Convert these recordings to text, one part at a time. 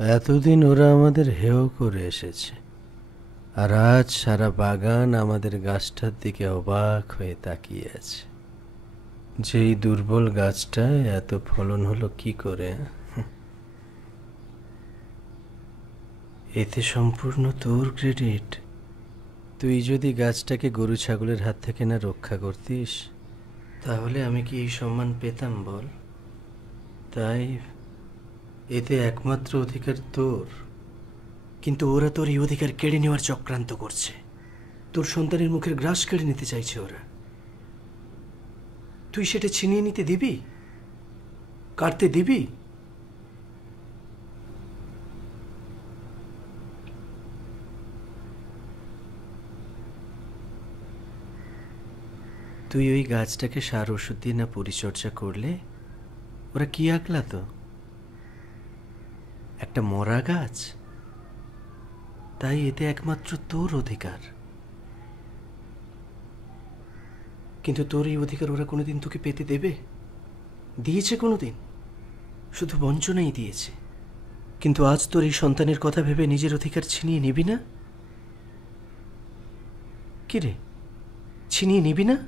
এতদিন ওরা আমাদের হেয় করে এসেছে, আর আজ সারা বাগান আমাদের গাছটার দিকে অবাক হয়ে তাকিয়ে আছে। যেই দুর্বল গাছটায় এত ফলন হলো কি করে? এতে সম্পূর্ণ তোর ক্রেডিট। তুই যদি গাছটাকে গরু ছাগলের হাত থেকে না রক্ষা করতিস, তাহলে আমি কি এই সম্মান পেতাম বল? তাই এতে একমাত্র অধিকার তোর। কিন্তু ওরা তোর এই অধিকার কেড়ে নেওয়ার চক্রান্ত করছে। তোর সন্তানের মুখের গ্রাস কেড়ে নিতে চাইছে ওরা। তুই সেটা ছিনিয়ে নিতে দিবি? কাটতে দিবি? তুই ওই গাছটাকে সার ওষুধ দিয়ে না পরিচর্যা করলে ওরা কি আগলাতো? একটা মরা গাছ। তাই এতে একমাত্র তোর অধিকার। কিন্তু তোর এই অধিকার ওরা কোনোদিন তোকে পেতে দেবে? দিয়েছে কোনোদিন? শুধু বঞ্চনাই দিয়েছে। কিন্তু আজ তোর এই সন্তানের কথা ভেবে নিজের অধিকার ছিনিয়ে নিবি না? কি রে, ছিনিয়ে নিবি না?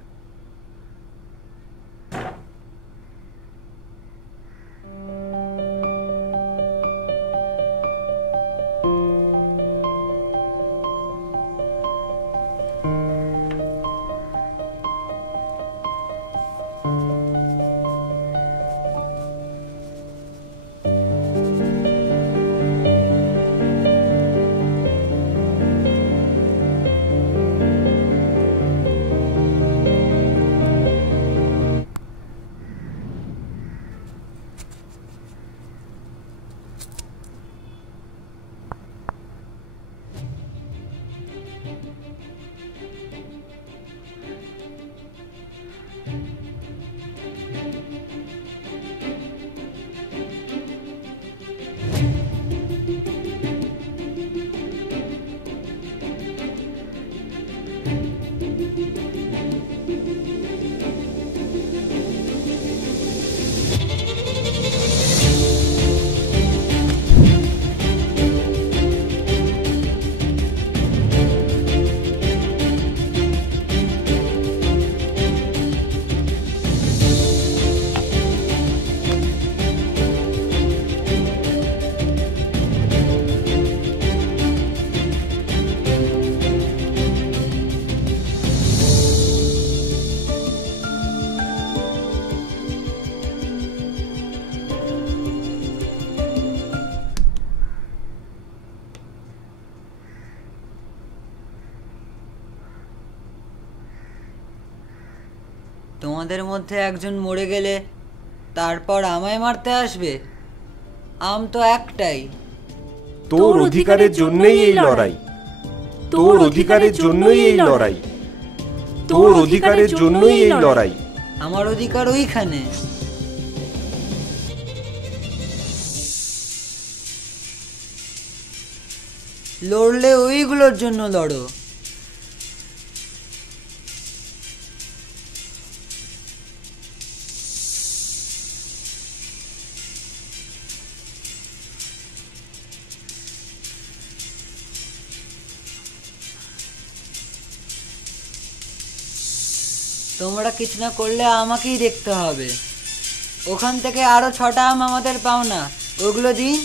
তোমাদের মধ্যে একজন মরে গেলে তারপর আমায় মারতে আসবে? আম তো একটাই। তোর অধিকারের জন্যই এই লড়াই, তোর অধিকারের জন্যই এই লড়াই, তোর অধিকারের জন্যই এই লড়াই। আমার অধিকার ওইখানে। লড়লে ওইগুলোর জন্য লড়ো। তোমরা কিছু না করলে আমাকেই দেখতে হবে। ওখান থেকে আরো 6টা আম আমাদের পাও না, ওগুলো দিন।